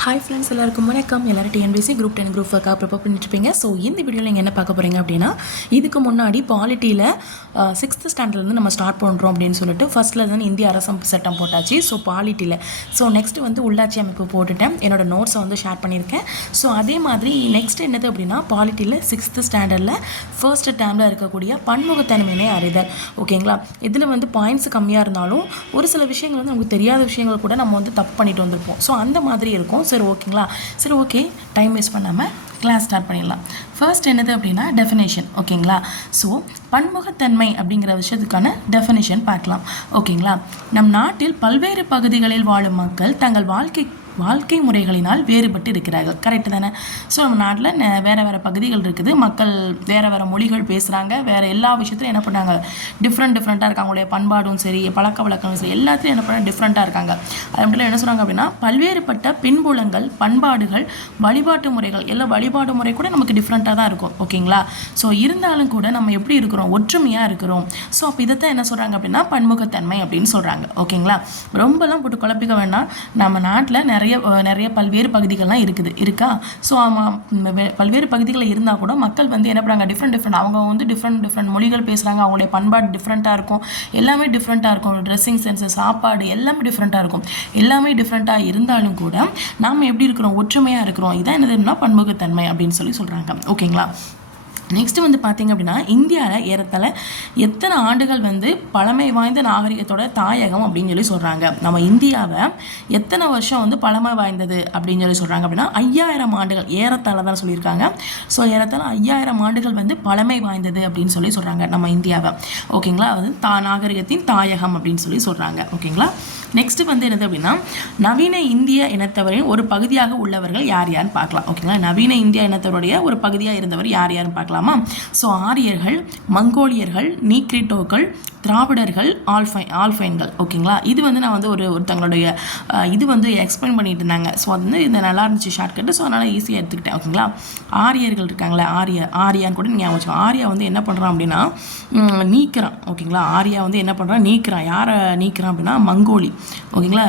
Hi friends எல்லாருக்கும் வணக்கம். எல்லாரும் டிஎன்பிசி குரூப் டென் குரூப் ஒர்க்காக ப்ரிப்பேர் பண்ணிட்டுருப்பீங்க. ஸோ இந்த வீடியோவில் நீங்கள் என்ன பார்க்க போகிறீங்க அப்படின்னா இதுக்கு முன்னாடி பாலிட்டியில் சிக்ஸ்த்து ஸ்டாண்டர்ட்லேருந்து நம்ம ஸ்டார்ட் பண்ணுறோம் அப்படின்னு சொல்லிட்டு ஃபஸ்ட்டில் தான் இந்திய அரசமைப்பு சட்டம் போட்டாச்சு. ஸோ பாலிட்டியில் ஸோ நெக்ஸ்ட் வந்து உள்ளாட்சி அமைப்பு போட்டுட்டேன். என்னோட நோட்ஸை வந்து ஷேர் பண்ணியிருக்கேன். ஸோ அதே மாதிரி நெக்ஸ்ட் என்னது அப்படின்னா பாலிட்டியில் சிக்ஸ்த்து ஸ்டாண்டர்டில் ஃபர்ஸ்ட் டேமில் இருக்கக்கூடிய பன்முகத்தன்மையினை அறிதல். ஓகேங்களா இதில் வந்து பாயிண்ட்ஸ் கம்மியாக இருந்தாலும் ஒரு சில விஷயங்கள் வந்து நமக்கு தெரியாத விஷயங்கள் கூட நம்ம வந்து தப்பு பண்ணிட்டு வந்திருப்போம். ஸோ அந்த மாதிரி இருக்கும். சரி ஓகேங்களா? சரி ஓகே. டைம் வேஸ்ட் பண்ணாமல் கிளாஸ் ஸ்டார்ட் பண்ணிடலாம். ஃபர்ஸ்ட் என்னது அப்படின்னா டெஃபினேஷன் ஓகேங்களா? ஸோ பன்முகத்தன்மை அப்படிங்கிற விஷயத்துக்கான டெஃபினேஷன் பார்க்கலாம். ஓகேங்களா? நம் நாட்டில் பல்வேறு பகுதிகளில் வாழும் மக்கள் தங்கள் வாழ்க்கை வாழ்க்கை முறைகளினால் வேறுபட்டு இருக்கிறார்கள் கரெக்டு தானே? ஸோ நம்ம நாட்டில் வேறு வேறு பகுதிகள் இருக்குது. மக்கள் வேறு வேறு மொழிகள் பேசுகிறாங்க வேறு எல்லா விஷயத்துலையும் என்ன பண்ணாங்க டிஃப்ரெண்ட் டிஃப்ரெண்ட்டாக இருக்காங்க. அவங்களுடைய பண்பாடும் சரி பழக்க வழக்கங்களும் சரி எல்லாத்துலையும் என்ன பண்ண டிஃப்ரெண்ட்டாக இருக்காங்க. அது மட்டும் என்ன சொல்கிறாங்க அப்படின்னா பல்வேறுபட்ட பின்புலங்கள் பண்பாடுகள் வழிபாட்டு முறைகள் எல்லா வழிபாடு முறை கூட நமக்கு டிஃப்ரெண்ட்டாக தான் இருக்கும். ஓகேங்களா ஸோ இருந்தாலும் கூட நம்ம எப்படி இருக்கிறோம்? ஒற்றுமையாக இருக்கிறோம். ஸோ அப்போ இதைத்தான் என்ன சொல்கிறாங்க அப்படின்னா பன்முகத்தன்மை அப்படின்னு சொல்கிறாங்க ஓகேங்களா ரொம்பலாம் போட்டு குழப்பிக்க வேண்டாம். நம்ம நாட்டில் நிறைய நிறைய நிறைய பல்வேறு பகுதிகள்லாம் இருக்குது. இருக்கா? ஸோ ஆமாம் பல்வேறு பகுதிகளில் இருந்தால் கூட மக்கள் வந்து என்ன பண்ணுறாங்க டிஃப்ரெண்ட் டிஃப்ரெண்ட் அவங்க வந்து டிஃப்ரெண்ட் டிஃப்ரெண்ட் மொழிகள் பேசுகிறாங்க அவங்களுடைய பண்பாடு டிஃப்ரெண்ட்டாக இருக்கும். எல்லாமே டிஃப்ரெண்ட்டாக இருக்கும். ட்ரெஸ்ஸிங் சென்ஸு சாப்பாடு எல்லாமே டிஃப்ரெண்ட்டாக இருக்கும். எல்லாமே டிஃப்ரெண்ட்டாக இருந்தாலும் கூட நாம் எப்படி இருக்கிறோம்? ஒற்றுமையாக இருக்கிறோம். இதான் என்னதுன்னா பன்முகத்தன்மை அப்படின்னு சொல்லி சொல்கிறாங்க ஓகேங்களா? நெக்ஸ்ட் வந்து பார்த்தீங்க அப்படின்னா இந்தியாவில் ஏறத்தாழ எத்தனை ஆண்டுகள் வந்து பழமை வாய்ந்த நாகரிகத்தோட தாயகம் அப்படின்னு சொல்லி சொல்கிறாங்க நம்ம இந்தியாவை எத்தனை வருஷம் வந்து பழமை வாய்ந்தது அப்படின்னு சொல்லி சொல்கிறாங்க அப்படின்னா ஐயாயிரம் ஆண்டுகள் ஏறத்தாழ தான் சொல்லியிருக்காங்க. ஸோ ஏறத்தாழ ஐயாயிரம் ஆண்டுகள் வந்து பழமை வாய்ந்தது அப்படின்னு சொல்லி சொல்கிறாங்க நம்ம இந்தியாவை. ஓகேங்களா அது தா நாகரிகத்தின் தாயகம் அப்படின்னு சொல்லி சொல்கிறாங்க ஓகேங்களா நெக்ஸ்ட் வந்து என்னது அப்படின்னா நவீன இந்திய இனத்தவரின் ஒரு பகுதியாக உள்ளவர்கள் யார் யாருன்னு பார்க்கலாம். ஓகேங்களா நவீன இந்திய இனத்தவருடைய ஒரு பகுதியாக இருந்தவர் யார் யாருன்னு பார்க்கலாம். ஸோ ஆரியர்கள் மங்கோலியர்கள் நீக்ரிட்டோக்கள் திராவிடர்கள் ஆல்ஃபை ஆல்ஃபைன்கள் ஓகேங்களா? இது வந்து நான் வந்து ஒரு ஒருத்தங்களுடைய இது வந்து எக்ஸ்பிளைன் பண்ணிட்டு இருந்தாங்க. ஸோ அது வந்து இந்த நல்லா இருந்துச்சு ஷார்ட்கட்டு ஸோ அதனால் ஈஸியாக எடுத்துக்கிட்டேன் ஓகேங்களா? ஆரியர்கள் இருக்காங்களே ஆரிய ஆரியான்னு கூட ஞாபகம் வச்சுக்கோங்க. ஆரியா வந்து என்ன பண்ணுறான் அப்படின்னா நீக்கிறான் ஓகேங்களா? ஆரியா வந்து என்ன பண்ணுறான் நீக்கிறான். யாரை நீக்கிறான் அப்படின்னா மங்கோலி ஓகேங்களா?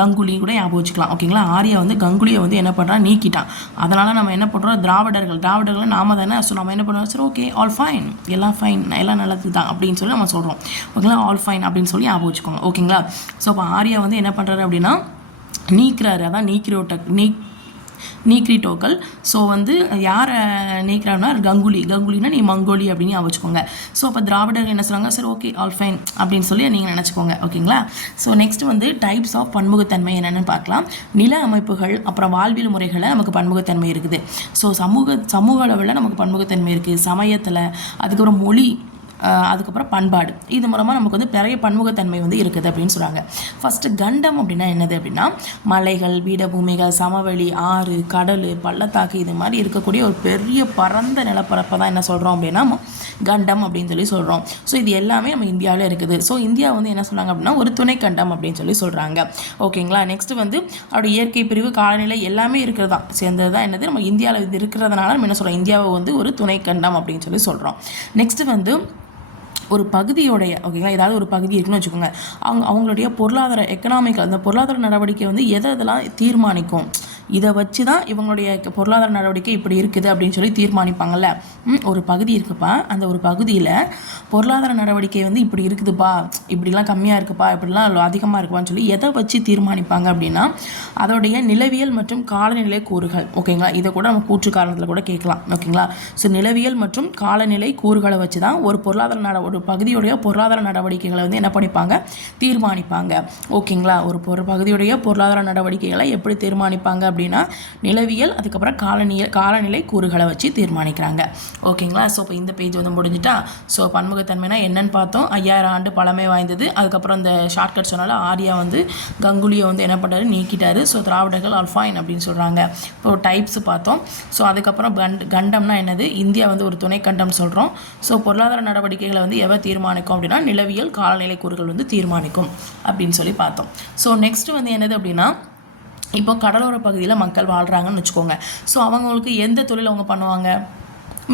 கங்குலி கூட ஞாபகம் வச்சுக்கலாம் ஓகேங்களா? ஆரியா வந்து கங்குலியை வந்து என்ன பண்ணுறான் நீக்கிட்டான். அதனால் நம்ம என்ன பண்ணுறோம் திராவிடர்கள். திராவிடர்கள் நாம தானே ஸோ நம்ம என்ன பண்ணுறோம் சரி ஓகே ஆல் ஃபைன் எல்லாம் ஃபைன் எல்லாம் நல்லது தான் அப்படின்னு சொல்லி நம்ம சொல்கிறோம் ஓகேங்களா ஆல் ஃபைன் அப்படின்னு சொல்லி ஞாபகம் வச்சுக்கோங்க. ஓகேங்களா ஸோ அப்போ ஆரியா வந்து என்ன பண்ணுறாரு அப்படின்னா நீக்கிறாரு. அதான் நீக்ரோட்ட நீக் நீக்ரிட்டோக்கள் ஸோ வந்து யாரை நீக்கிறாங்கன்னா கங்குலி. கங்குலினா நீ மங்கோலி அப்படின்னு ஞாபகம் ஸோ அப்போ திராவிடர்கள் என்ன சொல்கிறாங்க சரி ஓகே ஆல் ஃபைன் அப்படின்னு சொல்லி நீங்கள் நினச்சிக்கோங்க. ஓகேங்களா ஸோ நெக்ஸ்ட் வந்து டைப்ஸ் ஆஃப் பன்முகத்தன்மை என்னென்னு பார்க்கலாம். நில அமைப்புகள் அப்புறம் வாழ்வியல் முறைகளில் நமக்கு பன்முகத்தன்மை இருக்குது. ஸோ சமூக சமூக அளவில் நமக்கு பன்முகத்தன்மை இருக்குது சமயத்தில் அதுக்கப்புறம் மொழி அதுக்கப்புறம் பண்பாடு. இது மூலமாக நமக்கு வந்து நிறைய பன்முகத்தன்மை வந்து இருக்குது அப்படின்னு சொல்கிறாங்க ஃபஸ்ட்டு கண்டம் அப்படின்னா என்னது அப்படின்னா மலைகள் பீடபூமிகள் சமவெளி ஆறு கடல் பள்ளத்தாக்கு இது மாதிரி இருக்கக்கூடிய ஒரு பெரிய பரந்த நிலப்பரப்பை தான் என்ன சொல்கிறோம் அப்படின்னா கண்டம் அப்படின்னு சொல்லி சொல்கிறோம் ஸோ இது எல்லாமே நம்ம இந்தியாவில் இருக்குது. ஸோ இந்தியா வந்து என்ன சொல்கிறாங்க அப்படின்னா ஒரு துணைக்கண்டம் அப்படின்னு சொல்லி சொல்கிறாங்க ஓகேங்களா நெக்ஸ்ட் வந்து அவருடைய இயற்கை பிரிவு காலநிலை எல்லாமே இருக்கிறது? தான் சேர்ந்தது தான் என்னது? நம்ம இந்தியாவில் இது இருக்கிறதுனால நம்ம என்ன சொல்கிறோம் இந்தியாவை வந்து ஒரு துணைக்கண்டம் அப்படின்னு சொல்லி சொல்கிறோம் நெக்ஸ்ட் வந்து ஒரு பகுதியோடைய ஓகேங்களா ஏதாவது ஒரு பகுதி இருக்குன்னு வச்சுக்கோங்க. அவங்க அவங்களுடைய பொருளாதார எக்கனாமிக்கல் அந்த பொருளாதார நடவடிக்கை வந்து எதை இதெல்லாம் தீர்மானிக்கும்? இதை வச்சு தான் இவங்களுடைய பொருளாதார நடவடிக்கை இப்படி இருக்குது அப்படின்னு சொல்லி தீர்மானிப்பாங்கல்ல. ம், ஒரு பகுதி இருக்குப்பா. அந்த ஒரு பகுதியில் பொருளாதார நடவடிக்கை வந்து இப்படி இருக்குதுப்பா. இப்படிலாம் கம்மியாக இருக்குப்பா. இப்படிலாம் அதிகமாக இருக்குப்பான்னு சொல்லி எதை வச்சு தீர்மானிப்பாங்க அப்படின்னா அதோடைய நிலவியல் மற்றும் காலநிலை கூறுகள். ஓகேங்களா? இதை கூட நம்ம கூற்று காரணத்தில் கூட கேட்கலாம். ஓகேங்களா? ஸோ நிலவியல் மற்றும் காலநிலை கூறுகளை வச்சு தான் ஒரு பொருளாதார நட ஒரு பகுதியுடைய பொருளாதார நடவடிக்கைகளை வந்து என்ன பண்ணிப்பாங்க? தீர்மானிப்பாங்க. ஓகேங்களா? ஒரு பொருள் பகுதியுடைய பொருளாதார நடவடிக்கைகளை எப்படி தீர்மானிப்பாங்க அப்படி அப்படின்னா நிலவியல் அதுக்கப்புறம் காலநிலை காலநிலை கூறுகளை வச்சு தீர்மானிக்கிறாங்க. ஓகேங்களா? ஸோ இப்போ இந்த பேஜ் வந்து முடிஞ்சிட்டா ஸோ பன்முகத்தன்மைனா என்னன்னு பார்த்தோம். ஐயாயிரம் ஆண்டு பழமை வாய்ந்தது. அதுக்கப்புறம் இந்த ஷார்ட்கட் சொன்னால ஆர்யா வந்து கங்குலியை வந்து என்ன பண்ணாரு? நீக்கிட்டாரு. ஸோ திராவிடர்கள் அல்ஃபைன் அப்படின்னு சொல்கிறாங்க இப்போ டைப்ஸ் பார்த்தோம். ஸோ அதுக்கப்புறம் கண்ட் கண்டம்னா என்னது? இந்தியா வந்து ஒரு துணை கண்டம் சொல்கிறோம் ஸோ பொருளாதார நடவடிக்கைகளை வந்து எவை தீர்மானிக்கும் அப்படின்னா நிலவியல் காலநிலை கூறுகள் வந்து தீர்மானிக்கும் அப்படின்னு சொல்லி பார்த்தோம். ஸோ நெக்ஸ்ட் வந்து என்னது அப்படின்னா இப்போ கடலோர பகுதியில் மக்கள் வாழ்கிறாங்கன்னு வச்சுக்கோங்க. ஸோ அவங்களுக்கு எந்த தொழில் அவங்க பண்ணுவாங்க?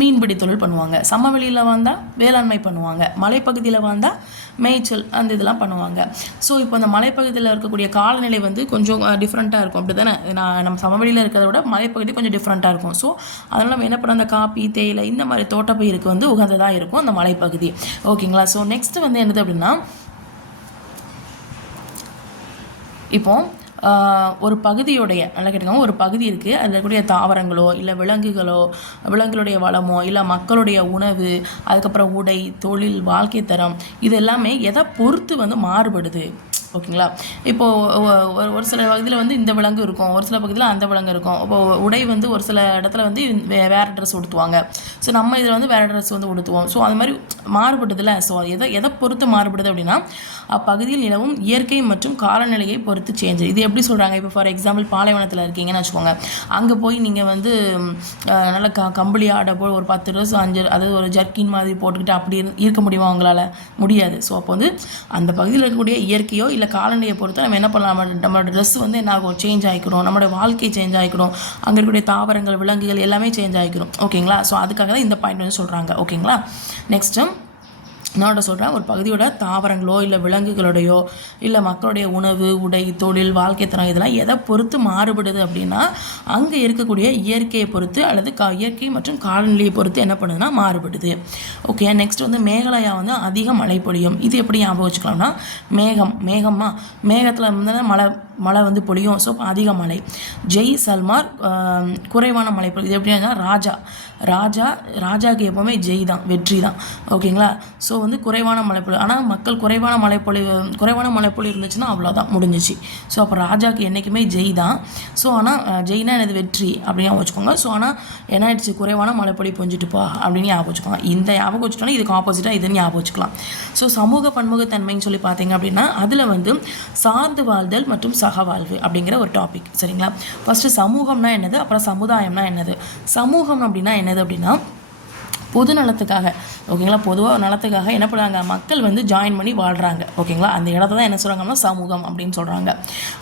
மீன்பிடி தொழில் பண்ணுவாங்க. சமவெளியில் வந்தால் வேளாண்மை பண்ணுவாங்க. மலைப்பகுதியில் வந்தால் மேய்ச்சல் அந்த இதெல்லாம் பண்ணுவாங்க. ஸோ இப்போ அந்த மலைப்பகுதியில் இருக்கக்கூடிய காலநிலை வந்து கொஞ்சம் டிஃப்ரெண்ட்டாக இருக்கும். அப்படி தானே நான் நம்ம சமவெளியில் இருக்கிறத விட மலைப்பகுதி கொஞ்சம் டிஃப்ரெண்ட்டாக இருக்கும். ஸோ அதனால் நம்ம என்ன பண்ணோம் அந்த காப்பி தேயிலை இந்த மாதிரி தோட்டப்பயிருக்கு வந்து உகந்ததாக இருக்கும் அந்த மலைப்பகுதி. ஓகேங்களா ஸோ நெக்ஸ்ட் வந்து என்னது அப்படின்னா இப்போ ஒரு பகுதியுடைய நல்லா கேட்டுக்கோங்க ஒரு பகுதி இருக்குது அதில் இருக்கக்கூடிய தாவரங்களோ இல்லை விலங்குகளோ விலங்குகளுடைய வளமோ இல்லை மக்களுடைய உணவு அதுக்கப்புறம் உடை தொழில் வாழ்க்கை தரம் இது எல்லாமே எதை பொறுத்து வந்து மாறுபடுது? ஓகேங்களா? இப்போது ஒரு ஒரு சில பகுதியில் வந்து இந்த விலங்கு இருக்கும். ஒரு சில பகுதியில் அந்த விலங்கு இருக்கும். இப்போ உடை வந்து ஒரு சில இடத்துல வந்து வே வேறு ட்ரெஸ் உடுத்துவாங்க. ஸோ நம்ம இதில் வந்து வேறு ட்ரெஸ் வந்து உடுத்துவோம். ஸோ அது மாதிரி மாறுபடுதுல ஸோ எதை எதை பொறுத்து மாறுபடுது அப்படின்னா அப்பகுதியில் நிலவும் இயற்கை மற்றும் காலநிலையை பொறுத்து சேஞ்ச் இது எப்படி சொல்கிறாங்க இப்போ ஃபார் எக்ஸாம்பிள் பாலைவனத்தில் இருக்கீங்கன்னு வச்சுக்கோங்க. அங்கே போய் நீங்கள் வந்து நல்ல க கம்பளி ஆடை போல் ஒரு பத்து ட்ரெஸ் அஞ்சு அதாவது ஒரு ஜர்க்கின் மாதிரி போட்டுக்கிட்டு அப்படி இருக்க முடியுமா உங்களால்? முடியாது. ஸோ அப்போ வந்து அந்த பகுதியில் இருக்கக்கூடிய இயற்கையோ இல்லை காலநிலையை பொறுத்து நம்ம என்ன பண்ணலாம்? நம்ம நம்மளோட ட்ரெஸ் வந்து என்ன ஆகும்? சேஞ்ச் ஆகிக்கிறோம் நம்மளோட வாழ்க்கை சேஞ்ச் ஆகிக்கிறோம் அங்கே இருக்கக்கூடிய தாவரங்கள் விலங்குகள் எல்லாமே சேஞ்ச் ஆகிக்கிறோம் ஓகேங்களா ஸோ அதுக்காக தான் இந்த பாயிண்ட் வந்து சொல்கிறாங்க ஓகேங்களா நெக்ஸ்ட்டு நான் சொல்கிறேன் ஒரு பகுதியோட தாவரங்களோ இல்லை விலங்குகளோடையோ இல்லை மக்களுடைய உணவு உடை தொழில் வாழ்க்கை தரம் இதெல்லாம் எதை பொறுத்து மாறுபடுது அப்படின்னா அங்கே இருக்கக்கூடிய இயற்கையை பொறுத்து அல்லது கா இயற்கை மற்றும் காலநிலையை பொறுத்து என்ன பண்ணுதுன்னா மாறுபடுது. ஓகே நெக்ஸ்ட் வந்து மேகாலயா வந்து அதிக மழை பொழியும். இது எப்படி ஞாபகம் வச்சுக்கலாம்னா மேகம் மேகமா மேகத்தில் வந்து மழை மழை வந்து பொழியும். ஸோ அதிக மழை. ஜெய் சல்மார் குறைவான மழை பொழியும். இது எப்படின்னா ராஜா ராஜா ராஜாவுக்கு எப்போவுமே ஜெய் தான் வெற்றி தான். ஓகேங்களா ஸோ வந்து குறைவான மழைப்பொழிவு ஆனால் மக்கள் குறைவான மழைப்பொழிவு குறைவான மழைப்பொழிவு இருந்துச்சுன்னா அவ்வளோதான் முடிஞ்சிச்சு. ஸோ அப்போ ராஜாக்கு என்றைக்குமே ஜெய் தான். ஸோ ஆனால் ஜெய்னா எனது வெற்றி அப்படின்னு வச்சுக்கோங்க. ஸோ ஆனால் என்ன ஆயிடுச்சு குறைவான மழைப்பொழிவு பொஞ்சிட்டுப்பா அப்படின்னு ஞாபகம் வச்சுக்கோங்க இந்த ஞாபகம் வச்சுட்டோன்னா இதுக்கு ஆப்போசிட்டாக இதுன்னு ஞாபகம் வச்சுக்கலாம். ஸோ சமூக பன்முகத்தன்மைன்னு சொல்லி பார்த்தீங்க அப்படின்னா அதில் வந்து சார்ந்து வாழ்தல் மற்றும் சகவாழ்வு அப்படிங்கிற ஒரு டாபிக் சரிங்களா? ஃபஸ்ட்டு சமூகம்னா என்னது? அப்புறம் சமுதாயம்னா என்னது? சமூகம் அப்படின்னா என்னது அப்படின்னா பொது நலத்துக்காக ஓகேங்களா பொதுவாக நலத்துக்காக என்ன பண்ணுறாங்க மக்கள் வந்து ஜாயின் பண்ணி வாழ்கிறாங்க ஓகேங்களா அந்த இடத்த தான் என்ன சொல்கிறாங்கன்னா சமூகம் அப்படின்னு சொல்கிறாங்க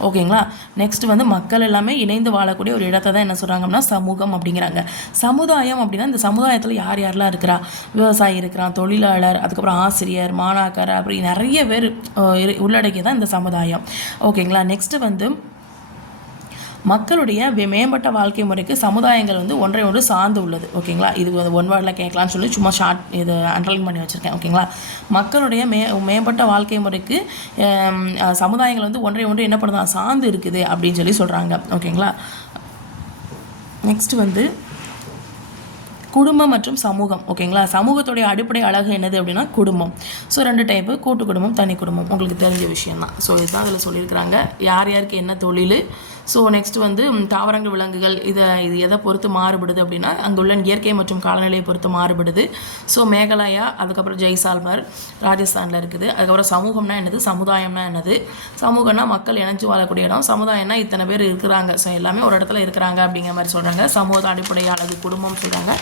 ஓகேங்களா நெக்ஸ்ட் வந்து மக்கள் எல்லாமே இணைந்து வாழக்கூடிய ஒரு இடத்த தான் என்ன சொல்கிறாங்கன்னா சமூகம் அப்படிங்கிறாங்க. சமுதாயம் அப்படின்னா இந்த சமுதாயத்தில் யார் யாரெல்லாம் இருக்கிறா? விவசாயி இருக்கிறான் தொழிலாளர் அதுக்கப்புறம் ஆசிரியர் மாணாக்கர் அப்படி நிறைய பேர் உள்ளடக்கிய இரு- தான் இந்த சமுதாயம். ஓகேங்களா நெக்ஸ்ட்டு வந்து மக்களுடைய வே- மேம்பட்ட வாழ்க்கை முறைக்கு சமுதாயங்கள் வந்து ஒன்றை ஒன்று சார்ந்து உள்ளது. ஓகேங்களா? இது வந்து ஒன் வேர்டில் கேட்கலாம்னு சொல்லி சும்மா ஷார்ட் இது அண்டர்லைன் பண்ணி வச்சுருக்கேன். ஓகேங்களா? மக்களுடைய மே மேம்பட்ட வாழ்க்கை முறைக்கு சமுதாயங்கள் வந்து ஒன்றை ஒன்று என்ன பண்ணுதான் சார்ந்து இருக்குது அப்படின்னு சொல்லி சொல்கிறாங்க ஓகேங்களா? நெக்ஸ்ட் வந்து குடும்பம் மற்றும் சமூகம். ஓகேங்களா? சமூகத்துடைய அடிப்படை அழகு என்னது அப்படின்னா குடும்பம். ஸோ ரெண்டு டைப்பு கூட்டு குடும்பம் தனி குடும்பம். உங்களுக்கு தெரிஞ்ச விஷயம் தான் ஸோ இதுதான் அதில் சொல்லியிருக்கிறாங்க. யார் யாருக்கு என்ன தொழில்? ஸோ நெக்ஸ்ட் வந்து தாவரங்கள் விலங்குகள் இதை இது எதை பொறுத்து மாறுபடுது அப்படின்னா அங்கே உள்ள இயற்கை மற்றும் காலநிலையை பொறுத்து மாறுபடுது. ஸோ மேகாலயா அதுக்கப்புறம் ஜெய்சால்மர் ராஜஸ்தானில் இருக்குது. அதுக்கப்புறம் சமூகம்னா என்னது? சமுதாயம்னா என்னது? சமூகம்னா மக்கள் இணைஞ்சு வாழக்கூடிய இடம். சமுதாயம்னா இத்தனை பேர் இருக்கிறாங்க. ஸோ எல்லாமே ஒரு இடத்துல இருக்கிறாங்க அப்படிங்கிற மாதிரி சொல்கிறாங்க சமூக அடிப்படை குடும்பம் சொல்கிறாங்க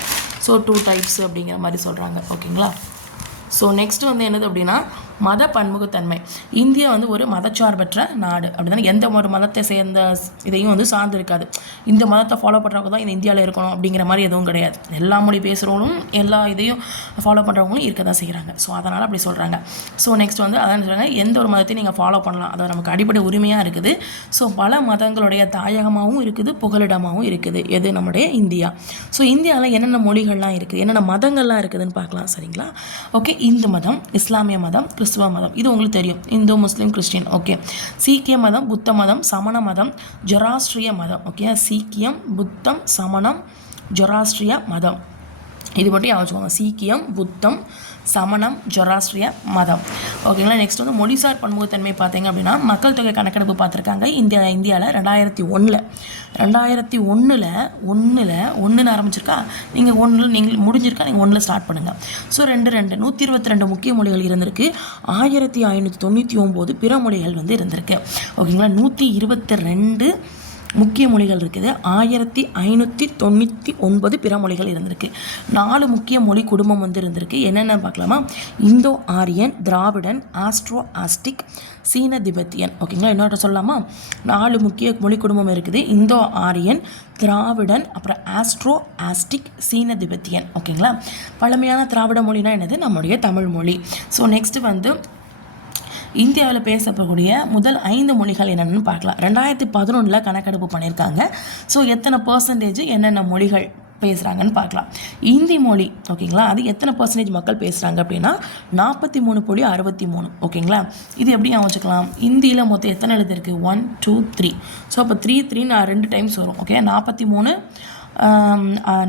ஸோ டூ டைப்ஸ் அப்படிங்கிற மாதிரி சொல்கிறாங்க ஓகேங்களா ஸோ நெக்ஸ்ட் வந்து என்னது அப்படின்னா மத பன்முகத்தன்மை. இந்தியா வந்து ஒரு மதச்சார்பற்ற நாடு. அப்படிதானே எந்த ஒரு மதத்தை சேர்ந்த இதையும் வந்து சார்ந்து இருக்காது. இந்த மதத்தை ஃபாலோ பண்ணுறவங்க தான் இந்த இந்தியாவில் இருக்கணும் அப்படிங்கிற மாதிரி எதுவும் கிடையாது. எல்லா மொழி பேசுகிறவங்களும் எல்லா இதையும் ஃபாலோ பண்ணுறவங்களும் இருக்க தான் செய்கிறாங்க ஸோ அதனால் அப்படி சொல்கிறாங்க ஸோ நெக்ஸ்ட் வந்து அதான் சொல்கிறாங்க எந்த ஒரு மதத்தையும் நீங்கள் ஃபாலோ பண்ணலாம். அது நமக்கு அடிப்படை உரிமையாக இருக்குது. ஸோ பல மதங்களுடைய தாயகமாகவும் இருக்குது புகலிடமாகவும் இருக்குது. எது? நம்முடைய இந்தியா. ஸோ இந்தியாவில் என்னென்ன மொழிகள்லாம் இருக்குது? என்னென்ன மதங்கள்லாம் இருக்குதுன்னு பார்க்கலாம். சரிங்களா? ஓகே இந்து மதம் இஸ்லாமிய மதம் கிறிஸ்துவ மதம். இது உங்களுக்கு தெரியும். இந்து முஸ்லீம் கிறிஸ்டின். ஓகே சீக்கிய மதம் புத்த மதம் சமண மதம் ஜொராஸ்ட்ரிய மதம். ஓகே சீக்கியம் புத்தம் சமணம் ஜொராஸ்ட்ரிய மதம். இது மட்டும் யாச்சுக்கோங்க சீக்கியம் புத்தம் சமணம் ஜொராஸ்ட்ரிய மதம். ஓகேங்களா நெக்ஸ்ட் வந்து மொழிசார் பன்முகத்தன்மை பார்த்தீங்க அப்படின்னா மக்கள் தொகை கணக்கெடுப்பு பார்த்துருக்காங்க இந்தியா இந்தியாவில் ரெண்டாயிரத்தி ஒன்றில் ரெண்டாயிரத்தி ஒன்றில் ஒன்றில் ஒன்றுன்னு ஆரம்பிச்சிருக்கா? நீங்கள் ஒன்றில் நீங்கள் முடிஞ்சிருக்கா? நீங்கள் ஒன்றில் ஸ்டார்ட் பண்ணுங்கள் ஸோ ரெண்டு ரெண்டு. நூற்றி இருபத்தி ரெண்டு முக்கிய மொழிகள் இருந்திருக்கு. ஆயிரத்தி ஐநூற்றி தொண்ணூற்றி ஒம்பது பிற மொழிகள் வந்து இருந்திருக்கு. ஓகேங்களா நூற்றி இருபத்தி ரெண்டு முக்கிய மொழிகள் இருக்குது. ஆயிரத்தி ஐநூற்றி தொண்ணூற்றி ஒன்பது பிற மொழிகள் இருந்திருக்கு. நாலு முக்கிய மொழி குடும்பம் வந்து இருந்திருக்கு. என்னென்ன பார்க்கலாமா? Indo Aryan Dravidian Austro Asiatic Sino Tibetan. ஓகேங்களா என்னோட சொல்லலாமா? நாலு முக்கிய மொழி குடும்பம் இருக்குது. இந்தோ ஆரியன் திராவிடன் அப்புறம் ஆஸ்ட்ரோ ஆஸ்டிக் சீன திபெத்தியன். ஓகேங்களா பழமையான திராவிட மொழினா என்னது? நம்முடைய தமிழ் மொழி. ஸோ நெக்ஸ்ட்டு வந்து இந்தியாவில் பேசப்படக்கூடிய முதல் ஐந்து மொழிகள் என்னென்னு பார்க்கலாம். ரெண்டாயிரத்தி பதினொன்றில் கணக்கெடுப்பு பண்ணியிருக்காங்க ஸோ எத்தனை பர்சன்டேஜ் என்னென்ன மொழிகள் பேசுகிறாங்கன்னு பார்க்கலாம். இந்தி மொழி ஓகேங்களா அது எத்தனை பர்சன்டேஜ் மக்கள் பேசுகிறாங்க அப்படின்னா நாற்பத்தி மூணு புள்ளி அறுபத்தி மூணு ஓகேங்களா இது எப்படி அமைச்சிக்கலாம்? இந்தியில் மொத்தம் எத்தனை எழுத்து இருக்குது ஒன் டூ த்ரீ ஸோ அப்போ த்ரீ த்ரீ நான் ரெண்டு டைம்ஸ் வரும் ஓகே நாற்பத்தி மூணு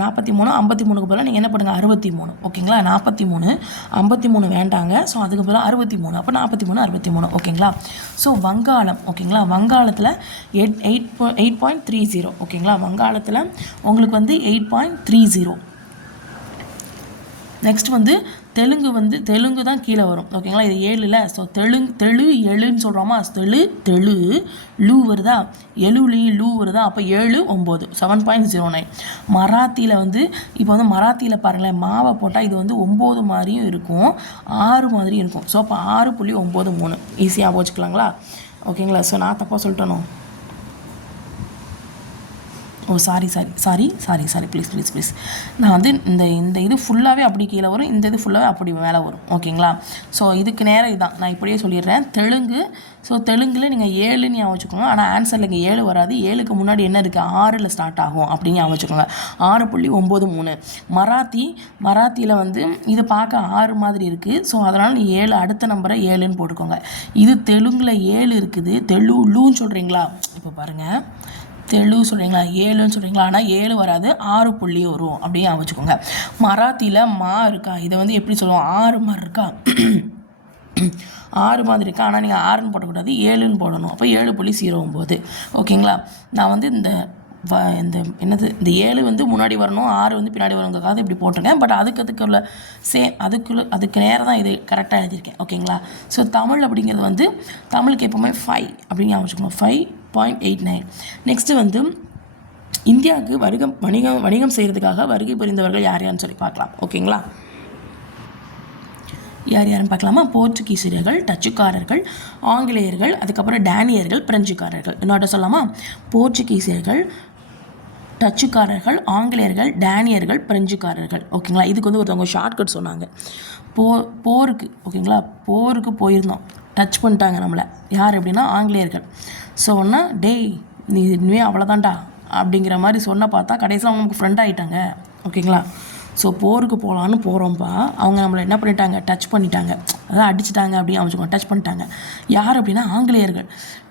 நாற்பத்தி மூணு ஐம்பத்தி மூணுக்கு பதிலாக நீங்கள் என்ன பண்ணுங்கள் அறுபத்தி மூணு. ஓகேங்களா? நாற்பத்தி மூணு ஐம்பத்தி மூணு வேண்டாங்க. ஸோ அதுக்கு பதிலாக அறுபத்தி மூணு. அப்போ நாற்பத்தி மூணு அறுபத்தி மூணு. ஓகேங்களா? ஸோ வங்காளம். ஓகேங்களா? வங்காளத்தில் eight eight eight point three zero ஓகேங்களா? வங்காளத்தில் உங்களுக்கு வந்து eight point three zero next வந்து தெலுங்கு வந்து தெலுங்கு தான் கீழே வரும். ஓகேங்களா இது ஏழுல ஸோ தெலுங்கு தெளு எழுன்னு சொல்கிறோமா தெளு தெளு லூ வருதா? எழுலி லூ வருதா? அப்போ ஏழு ஒம்பது. செவன் பாயிண்ட் ஜீரோ நைன் மராத்தியில் வந்து இப்போ வந்து மராத்தியில் பாருங்களேன் மாவை போட்டால் இது வந்து ஒம்பது மாதிரியும் இருக்கும். ஆறு மாதிரியும் இருக்கும். ஸோ அப்போ ஆறு புள்ளி ஒம்பது மூணு. ஈஸியாக போச்சுக்கலாங்களா? ஓகேங்களா ஸோ நான் தப்பாக சொல்லிட்டேனோ? ஓ sorry sorry sorry sorry sorry please please please நான் வந்து இந்த இந்த இது ஃபுல்லாகவே அப்படி கீழே வரும் இந்த இது ஃபுல்லாகவே அப்படி மேலே வரும் ஓகேங்களா ஸோ இதுக்கு நேரம் இதுதான். நான் இப்படியே சொல்லிடுறேன். தெலுங்கு ஸோ தெலுங்கில் நீங்கள் ஏழுன்னு ஞாபகம் வச்சுக்கோங்க. ஆனால் ஆன்சரில் இங்கே ஏழு வராது. ஏழுக்கு முன்னாடி என்ன இருக்குது ஆறில் ஸ்டார்ட் ஆகும் அப்படின்னு ஞாபகம் வச்சுக்கோங்க. ஆறு புள்ளி ஒம்பது மூணு. மராத்தி மராத்தியில் வந்து இது பார்க்க ஆறு மாதிரி இருக்குது ஸோ அதனால் நீ ஏழு அடுத்த நம்பரை ஏழுன்னு போட்டுக்கோங்க. இது தெலுங்கில் ஏழு இருக்குது. தெலு லூன்னு சொல்கிறீங்களா இப்போ பாருங்கள் தெலுன்னு சொல்கிறீங்களா ஏழுன்னு சொல்கிறீங்களா ஆனால் ஏழு வராது ஆறு புள்ளி வரும். அப்படின்னு வச்சுக்கோங்க. மராத்தியில் மா இருக்கா? இதை வந்து எப்படி சொல்லுவோம்? ஆறு மாதிரி இருக்கா? ஆறு மாதிரி இருக்கா? ஆனால் நீங்கள் ஆறுன்னு போடக்கூடாது ஏழுன்னு போடணும். அப்போ ஏழு புள்ளி ஜீரோ ஒம்பது. ஓகேங்களா? நான் வந்து இந்த வ இந்த என்னது இந்த ஏழு வந்து முன்னாடி வரணும் ஆறு வந்து பின்னாடி வரணுங்கிறதுக்காக இப்படி போட்டிருக்கேன். பட் அதுக்கு அதுக்கு உள்ள சே அதுக்குள்ள அதுக்கு நேரம் தான் இது கரெக்டாக எழுதியிருக்கேன். ஓகேங்களா? ஸோ தமிழ் அப்படிங்கிறது வந்து தமிழுக்கு எப்போவுமே ஃபைவ் அப்படின்னு வச்சுக்கணும். Five point eight nine next வந்து இந்தியாவுக்கு வணிகம் வணிகம் வணிகம் செய்கிறதுக்காக வருகை புரிந்தவர்கள் யார் யாருன்னு சொல்லி பார்க்கலாம். ஓகேங்களா? யார் யாருன்னு பார்க்கலாமா? போர்ச்சுகீசியர்கள் டச்சுக்காரர்கள் ஆங்கிலேயர்கள் அதுக்கப்புறம் டேனியர்கள் பிரெஞ்சுக்காரர்கள். இன்னொரு சொல்லாமா போர்ச்சுகீசியர்கள் டச்சுக்காரர்கள் ஆங்கிலேயர்கள் டேனியர்கள் பிரெஞ்சுக்காரர்கள். ஓகேங்களா? இதுக்கு வந்து ஒருத்தவங்க ஷார்ட்கட் சொன்னாங்க. போ போருக்கு ஓகேங்களா? போருக்கு போயிருந்தோம். டச் பண்ணிட்டாங்க நம்மளை. யார் அப்படின்னா ஆங்கிலேயர்கள். ஸோ ஒன்றா டேய் நீ இனிமே அவ்வளோதான்டா அப்படிங்கிற மாதிரி சொன்ன பார்த்தா கடைசியில் அவங்க நமக்கு ஃப்ரெண்ட் ஆகிட்டாங்க ஓகேங்களா? ஸோ போருக்கு போகலான்னு போகிறோம்ப்பா அவங்க நம்மளை என்ன பண்ணிட்டாங்க? டச் பண்ணிட்டாங்க. அதான் அடிச்சிட்டாங்க அப்படின்னு அவங்க டச் பண்ணிட்டாங்க. யார் அப்படின்னா ஆங்கிலேயர்கள்.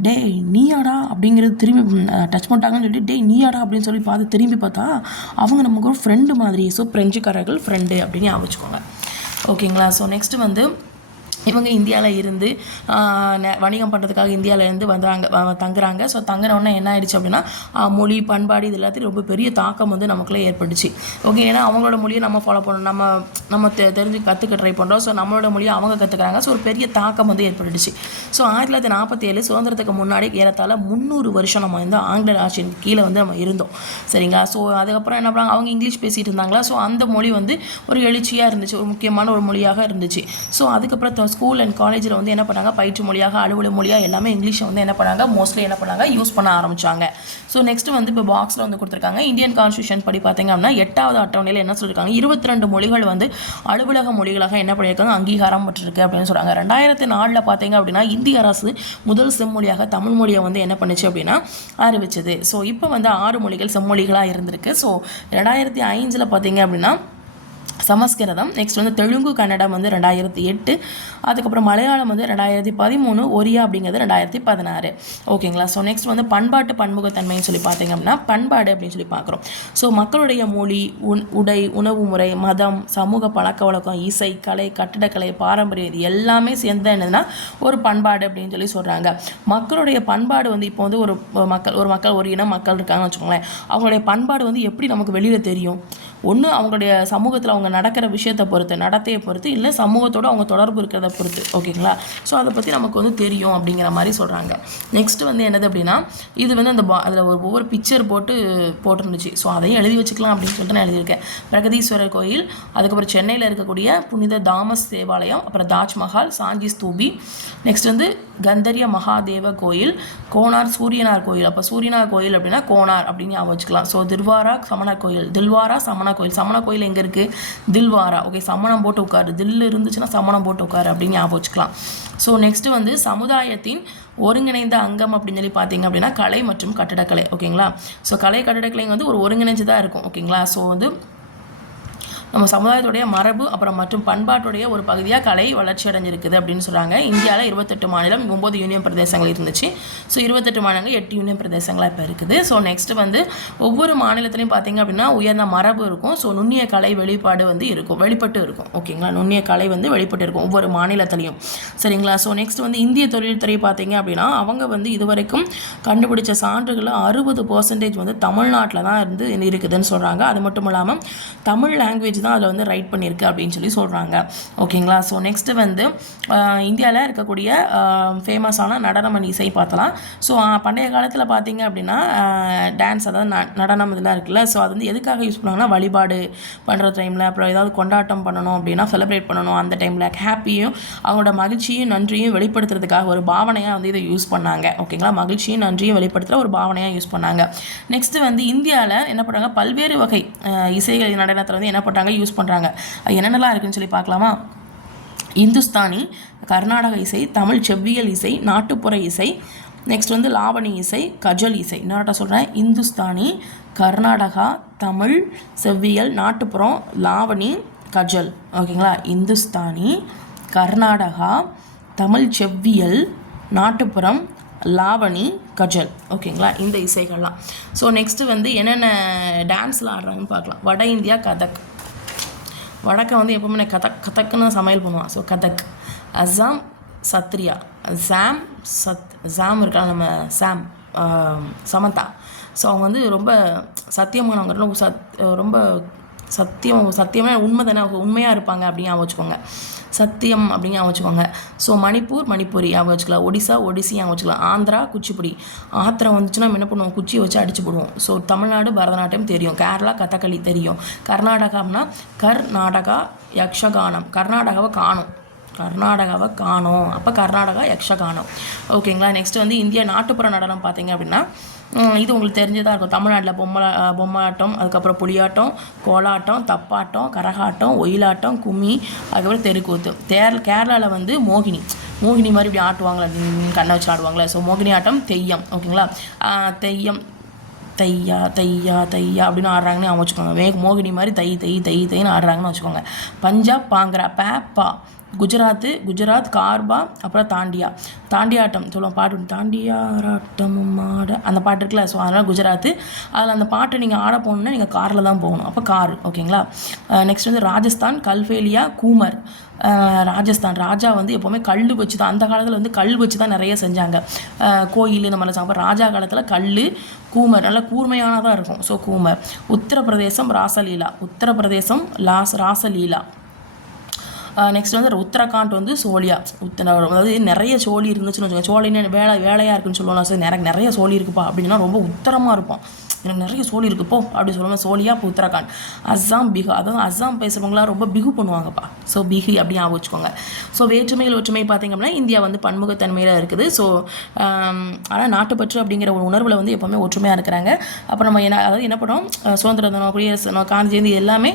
டேய் நீயாடா அப்படிங்கிறது திரும்பி டச் பண்ணிட்டாங்கன்னு சொல்லி டேய் நீயாடா அப்படின்னு சொல்லி பார்த்து திரும்பி பார்த்தா அவங்க நமக்கு ஒரு ஃப்ரெண்டு மாதிரி. ஸோ ஃப்ரெஞ்சுக்காரர்கள் ஃப்ரெண்டு அப்படின்னு ஞாபகம் வச்சுக்கோங்க. ஓகேங்களா? ஸோ நெக்ஸ்ட்டு வந்து இவங்க இந்தியாவில் இருந்து வணிகம் பண்ணுறதுக்காக இந்தியாவில் இருந்து வந்தாங்க வ- தங்குறாங்க. ஸோ தங்குறவுடனே என்ன ஆயிடுச்சு அப்படின்னா மொழி பண்பாடு இது எல்லாத்தையும் ரொம்ப பெரிய தாக்கம் வந்து நமக்குள்ளே ஏற்பட்டுச்சு. ஓகே ஏன்னா அவங்களோட மொழியை நம்ம ஃபாலோ பண்ணணும். நம்ம நம்ம தெ தெரிஞ்சு கற்றுக்க ட்ரை பண்ணுறோம் ஸோ நம்மளோட மொழியை அவங்க கற்றுக்குறாங்க ஸோ ஒரு பெரிய தாக்கம் வந்து ஏற்பட்டுச்சு. ஸோ ஆயிரத்தி தொள்ளாயிரத்தி நாற்பத்தி ஏழு சுதந்திரத்துக்கு முன்னாடி ஏறத்தாழ முந்நூறு வருஷம் நம்ம வந்து ஆங்கில ஆட்சியின் கீழே வந்து நம்ம இருந்தோம். சரிங்களா? ஸோ அதுக்கப்புறம் என்ன பண்ணாங்க? அவங்க இங்கிலீஷ் பேசிகிட்டு இருந்தாங்களா? ஸோ அந்த மொழி வந்து ஒரு எழுச்சியாக இருந்துச்சு. ஒரு முக்கியமான ஒரு மொழியாக இருந்துச்சு. ஸோ அதுக்கப்புறம் ஸ்கூல் அண்ட் காலேஜில் வந்து என்ன பண்ணாங்க? பயிற்று மொழியாக அலுவலக மொழியாக எல்லாமே இங்கிலீஷை வந்து என்ன பண்ணாங்க? மோஸ்ட்லி என்ன பண்ணாங்க? யூஸ் பண்ண ஆரம்பிச்சாங்க. ஸோ நெக்ஸ்ட் வந்து இப்போ பாக்ஸில் வந்து கொடுத்துருக்காங்க. இந்தியன் கான்ஸ்டியூஷன் படி பார்த்தீங்க அப்படின்னா எட்டாவது அட்டவணையில் என்ன சொல்லியிருக்காங்க இருபத்தி ரெண்டு மொழிகள் வந்து அலுவலக மொழிகளாக என்ன பண்ணியிருக்காங்க? அங்கீகாரம் பெற்றிருக்கு அப்படின்னு சொல்கிறாங்க ரெண்டாயிரத்தி நாலில் பார்த்தீங்க அப்படின்னா இந்திய அரசு முதல் செம்மொழியாக தமிழ் மொழியை வந்து என்ன பண்ணுச்சு அப்படின்னா அறிவிச்சது. ஸோ இப்போ வந்து ஆறு மொழிகள் செம்மொழிகளாக இருந்திருக்கு. ஸோ ரெண்டாயிரத்தி ஐந்தில் பார்த்தீங்க அப்படின்னா சமஸ்கிருதம். நெக்ஸ்ட் வந்து தெலுங்கு கன்னடம் வந்து ரெண்டாயிரத்தி எட்டு. அதுக்கப்புறம் மலையாளம் வந்து ரெண்டாயிரத்தி பதிமூணு ஒரியா அப்படிங்கிறது ரெண்டாயிரத்தி பதினாறு. ஓகேங்களா ஸோ நெக்ஸ்ட் வந்து பண்பாட்டு பன்முகத்தன்மைன்னு சொல்லி பார்த்தீங்க அப்படின்னா பண்பாடு அப்படின்னு சொல்லி பார்க்குறோம். ஸோ மக்களுடைய மொழி உண் உடை உணவு முறை மதம் சமூக பழக்க வழக்கம் இசை கலை கட்டிடக்கலை பாரம்பரியம் இது எல்லாமே சேர்ந்து என்னதுன்னா ஒரு பண்பாடு அப்படின்னு சொல்லி சொல்கிறாங்க மக்களுடைய பண்பாடு வந்து இப்போ வந்து ஒரு மக்கள் ஒரு மக்கள் ஒரு இன மக்கள் இருக்காங்கன்னு வச்சுக்கோங்களேன். அவங்களுடைய பண்பாடு வந்து எப்படி நமக்கு வெளியில் தெரியும்? ஒன்று அவங்களுடைய சமூகத்தில் அவங்க நடக்கிற விஷயத்தை பொறுத்து நடத்தையை பொறுத்து இல்லை சமூகத்தோடு அவங்க தொடர்பு இருக்கிறத பொறுத்து ஓகேங்களா? ஸோ அதை பற்றி நமக்கு வந்து தெரியும் அப்படிங்கிற மாதிரி சொல்கிறாங்க நெக்ஸ்ட் வந்து என்னது அப்படின்னா இது வந்து அந்த அதில் ஒரு ஒவ்வொரு பிக்சர் போட்டு போட்டிருந்துச்சு. ஸோ அதையும் எழுதி வச்சுக்கலாம் அப்படின்னு சொல்லிட்டு நான் எழுதியிருக்கேன். பிரகதீஸ்வரர் கோயில் அதுக்கப்புறம் சென்னையில் இருக்கக்கூடிய புனித தாமஸ் தேவாலயம் அப்புறம் தாஜ்மஹால் சாஞ்சி ஸ்தூபி. நெக்ஸ்ட் வந்து கந்தரிய மகாதேவ கோயில் கோனார் சூரியனார் கோயில். அப்போ சூரியனார் கோயில் அப்படின்னா கோனார் அப்படின்னு ஞாபகம் வச்சுக்கலாம். ஸோ திருவாரா சமணர் கோயில். தில்வாரா சமண கோயில். சமண கோயில் எங்கே இருக்குது தில்வாரா. ஓகே சமணம் போட்டு உட்காரு. தில் இருந்துச்சுன்னா சமணம் போட்டு உட்காரு அப்படின்னு ஞாபகம் வச்சுக்கலாம். ஸோ நெக்ஸ்ட்டு வந்து சமுதாயத்தின் ஒருங்கிணைந்த அங்கம் அப்படின்னு சொல்லி பார்த்தீங்க அப்படின்னா கலை மற்றும் கட்டிடக்கலை. ஓகேங்களா ஸோ கலை கட்டடக்கலை வந்து ஒரு ஒருங்கிணைஞ்சு தான் இருக்கும் ஓகேங்களா ஸோ வந்து நம்ம சமுதாயத்துடைய மரபு அப்புறம் மற்றும் பண்பாட்டுடைய ஒரு பகுதியாக கலை வளர்ச்சி அடைஞ்சிருக்குது அப்படின்னு சொல்கிறாங்க இந்தியாவில் இருபத்தெட்டு மாநிலம் ஒம்பது யூனியன் பிரதேசங்கள் இருந்துச்சு. ஸோ இருபத்தெட்டு மாநிலங்கள் எட்டு யூனியன் பிரதேசங்களாக இப்போ இருக்குது. ஸோ நெக்ஸ்ட் வந்து ஒவ்வொரு மாநிலத்திலையும் பார்த்தீங்க அப்படின்னா உயர்ந்த மரபு இருக்கும். ஸோ நுண்ணிய கலை வெளிப்பாடு வந்து இருக்கும். வெளிப்பட்டு இருக்கும். ஓகேங்களா நுண்ணிய கலை வந்து வெளிப்பட்டு இருக்கும் ஒவ்வொரு மாநிலத்திலையும். சரிங்களா? ஸோ நெக்ஸ்ட் வந்து இந்திய தொழில்துறை பார்த்தீங்க அப்படின்னா அவங்க வந்து இதுவரைக்கும் கண்டுபிடிச்ச சான்றுகளில் அறுபது பர்சன்டேஜ் வந்து தமிழ்நாட்டில் தான் இருந்து இருக்குதுன்னு சொல்கிறாங்க அது மட்டும் இல்லாமல் தமிழ் லாங்குவேஜ் தான் அதில் வந்து ரைட் பண்ணியிருக்கு அப்படின்னு சொல்லி சொல்கிறாங்க ஓகேங்களா ஸோ நெக்ஸ்ட்டு வந்து இந்தியாவில் இருக்கக்கூடிய ஃபேமஸான நடனம் இசை பார்த்தலாம் ஸோ பண்டைய காலத்தில் பார்த்தீங்க அப்படின்னா டான்ஸ் அதாவது ந நடனம் இதெல்லாம் இருக்குல்ல. ஸோ அது வந்து எதுக்காக யூஸ் பண்ணுவாங்கன்னா வழிபாடு பண்ணுற டைமில் அப்புறம் ஏதாவது கொண்டாட்டம் பண்ணணும் அப்படின்னா செலிப்ரேட் பண்ணணும் அந்த டைமில் ஹாப்பியும் அவங்களோட மகிழ்ச்சியும் நன்றியும் வெளிப்படுத்துறதுக்காக ஒரு பாவனையாக வந்து இதை யூஸ் பண்ணாங்க. ஓகேங்களா மகிழ்ச்சியும் நன்றியும் வெளிப்படுத்துகிற ஒரு பாவனையாக யூஸ் பண்ணாங்க. நெக்ஸ்ட்டு வந்து இந்தியாவில் என்ன பண்ணுறாங்க பல்வேறு வகை இசைகள் நடனத்தில் வந்து என்ன பண்ணுறாங்க யூஸ் பண்ணுறாங்க என்னென்னலாம் இருக்குன்னு சொல்லி பார்க்கலாமா? இந்துஸ்தானி கர்நாடக இசை தமிழ் செவ்வியல் இசை நாட்டுப்புற இசை நெக்ஸ்ட் வந்து லாவணி இசை கஜல் இசை. இன்னொருட்ட சொல்கிறேன் இந்துஸ்தானி கர்நாடகா தமிழ் செவ்வியல் நாட்டுப்புறம் லாவணி கஜல். ஓகேங்களா? இந்துஸ்தானி கர்நாடகா தமிழ் செவ்வியல் நாட்டுப்புறம் லாவணி கஜல். ஓகேங்களா? இந்த இசைகள்லாம். ஸோ நெக்ஸ்ட்டு வந்து என்னென்ன டான்ஸில் ஆடுறாங்கன்னு பார்க்கலாம். வட இந்தியா கதக். வடக்க வந்து எப்பவுமே கதக் கதக்குன்னு சமையல் பண்ணுவான். ஸோ கதக். அசாம் சத்ரியா. சாம் சத் ஜாம் இருக்கா நம்ம சாம் சமந்தா. ஸோ அவங்க வந்து ரொம்ப சத்தியமானவங்க ரொம்ப சத் ரொம்ப சத்தியம் சத்தியமாக உண்மை தானே உண்மையாக இருப்பாங்க அப்படின்னு ஞாபகம் வச்சுக்கோங்க. சத்தியம் அப்படின்னு ஞாபகம் வச்சுக்கோங்க. ஸோ மணிப்பூர் மணிப்பூரி ஞாபகம் வச்சுக்கலாம். ஒடிசா ஒடிசி ஞாபகம் வச்சுக்கலாம். ஆந்திரா குச்சிப்புடி. ஆத்திரம் வந்துச்சுன்னா நம்ம என்ன பண்ணுவோம்? குச்சியை வச்சு அடிச்சு போடுவோம். ஸோ தமிழ்நாடு பரதநாட்டியம் தெரியும். கேரளா கதகளி தெரியும். கர்நாடகாம்னா கர்நாடகா யக்ஷகானம். கர்நாடகாவை காணும். கர்நாடகாவை காணோம். அப்போ கர்நாடகா யக்ஷகானம். ஓகேங்களா நெக்ஸ்ட் வந்து இந்திய நாட்டுப்புற நடனம் பார்த்தீங்க அப்படின்னா இது உங்களுக்கு தெரிஞ்சதாக இருக்கும். தமிழ்நாட்டில் பொம்மை பொம்மாட்டம் அதுக்கப்புறம் புலியாட்டம் கோலாட்டம் தப்பாட்டம் கரகாட்டம் ஒயிலாட்டம் கும்மி அதுக்கப்புறம் தெருக்கூத்து. தேர் கேரளாவில் வந்து மோகினி. மோகினி மாதிரி இப்படி ஆட்டுவாங்களே கண்ணை வச்சு ஆடுவாங்களே. ஸோ மோகினி ஆட்டம் தெய்யம். ஓகேங்களா தெய்யம். தையா தையா தையா அப்படின்னு ஆடுறாங்கன்னு அவங்க வச்சுக்கோங்க. வே மோகினி மாதிரி தை தை தை தைன்னு ஆடுறாங்கன்னு வச்சுக்கோங்க. பஞ்சாப் பாங்கரா பேப்பா. குஜராத்து குஜராத் கார்பா அப்புறம் தாண்டியா. தாண்டியாட்டம் சொல்லுவோம் பாட்டு தாண்டியாராட்டமும் ஆட அந்த பாட்டு இருக்குல்ல ஸோ அதனால் குஜராத்து. அதில் அந்த பாட்டை நீங்கள் ஆட போகணுன்னா நீங்கள் காரில் தான் போகணும். அப்போ கார் ஓகேங்களா நெக்ஸ்ட் வந்து ராஜஸ்தான் கல்ஃபேலியா கூமர். ராஜஸ்தான். ராஜா வந்து எப்போவுமே கல் வச்சு தான் அந்த காலத்தில் வந்து கல் வச்சு தான் நிறைய செஞ்சாங்க. கோயில் இந்த மாதிரிலாம் அப்போ ராஜா காலத்தில் கல் கூமர் நல்லா கூர்மையானதாக இருக்கும். So Ghoomar. Uttar Pradesh Rasaleela. Uttar Pradesh loss Rasaleela. Next வந்து உத்தரகாண்ட் வந்து சோழியா. உத்தர அதாவது நிறைய சோழி இருந்துச்சுன்னு வச்சுக்கோங்க. சோழின்னு வேலை வேலையாக இருக்குன்னு சொல்லுவோம் சார் நிறைய நிறைய சோழி இருக்குப்பா அப்படின்னா ரொம்ப உத்தரமாக இருப்போம் எனக்கு நிறைய சோழி இருக்குது போ அப்படி சொல்லுவாங்க சோழியா இப்போ உத்தரகாண்ட் அஸ்ஸாம் பிகு அதாவது அஸ்ஸாம் பேசுகிறவங்களாம் ரொம்ப பிகு பண்ணுவாங்கப்பா. ஸோ பிகு அப்படி ஞாபகம் வச்சுக்கோங்க. ஸோ வேற்றுமைகள் ஒற்றுமை பார்த்தீங்க அப்படின்னா இந்தியா வந்து பன்முகத்தன்மையில் இருக்குது. ஸோ ஆனால் நாட்டுப்பற்று அப்படிங்கிற ஒரு உணர்வில் வந்து எப்போவுமே ஒற்றுமையாக இருக்கிறாங்க. அப்போ நம்ம என்ன அதாவது என்ன பண்ணுறோம் சுதந்திர தினம் குடியரசு தினம் காந்தி ஜெயந்தி எல்லாமே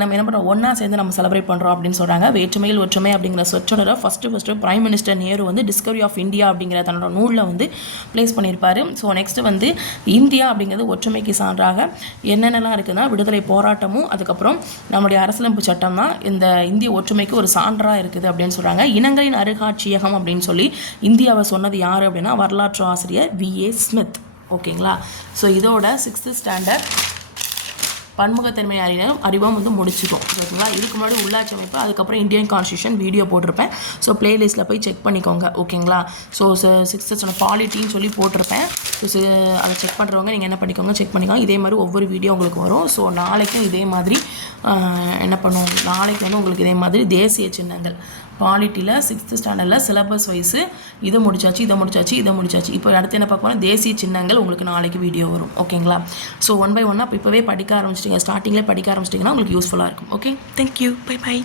நம்ம என்ன பண்ணுறோம் ஒன்றா சேர்ந்து நம்ம செலிப்ரேட் பண்ணுறோம் அப்படின்னு சொல்கிறாங்க வேற்றுமையில் ஒற்றுமை அப்படிங்கிற சொற்றொடரை first first prime minister Nehru வந்து டிஸ்கவரி ஆஃப் இந்தியா அப்படிங்கிற தன்னோட நூலில் வந்து ப்ளேஸ் பண்ணியிருப்பாரு. ஸோ நெக்ஸ்ட்டு வந்து இந்தியா அப்படிங்கிறது ஒற்றுமைக்கு சான்றாக என்னென்னலாம் இருக்குதுன்னா விடுதலை போராட்டமும் அதுக்கப்புறம் நம்முடைய அரசியலமைப்பு சட்டம் தான் இந்த இந்திய ஒற்றுமைக்கு ஒரு சான்றாக இருக்குது அப்படின்னு சொல்கிறாங்க இனங்களின் அருங்காட்சியகம் அப்படின்னு சொல்லி இந்தியாவை சொன்னது யார் அப்படின்னா வரலாற்று ஆசிரியர் வி ஏ ஸ்மித். ஓகேங்களா? ஸோ இதோட சிக்ஸ்த்து ஸ்டாண்டர்ட் பன்முகத்தன்மை அறிவும் அறிவும் வந்து முடிச்சுக்கும். ஓகேங்களா இதுக்கு முன்னாடி உள்ளாட்சி அமைப்பு அதுக்கப்புறம் இந்தியன் கான்ஸ்டியூஷன் வீடியோ போட்டிருப்பேன். ஸோ பிளேலிஸ்ட்டில் போய் செக் பண்ணிக்கோங்க. ஓகேங்களா ஸோ சிக்ஸ்த்து சொன்ன பாலிட்டின்னு சொல்லி போட்டிருப்பேன். ஸோ அதை செக் பண்ணுறவங்க நீங்கள் என்ன பண்ணிக்கோங்க செக் பண்ணிக்கோங்க. இதே மாதிரி ஒவ்வொரு வீடியோ உங்களுக்கு வரும். ஸோ நாளைக்கும் இதே மாதிரி என்ன பண்ணுவோம்? நாளைக்கு வந்து உங்களுக்கு இதே மாதிரி தேசிய சின்னங்கள். பாலிட்டியில் சிக்ஸ்த்து ஸ்டாண்டர்டில் சிலபஸ் வைஸு இதை முடிச்சாச்சு இதை முடிச்சாச்சு இதை முடிச்சாச்சு. இப்போ அடுத்து என்ன பார்க்க போனால் தேசிய சின்னங்கள் உங்களுக்கு நாளைக்கு வீடியோ வரும். ஓகேங்களா ஸோ ஒன் பை ஒன்னாக இப்போவே படிக்க ஆரம்பிச்சிட்டிங்க. ஸ்டார்டிங்லேயே படிக்க ஆரம்பிச்சிட்டிங்கன்னா உங்களுக்கு யூஸ்ஃபுல்லாக இருக்கும். Okay thank you bye by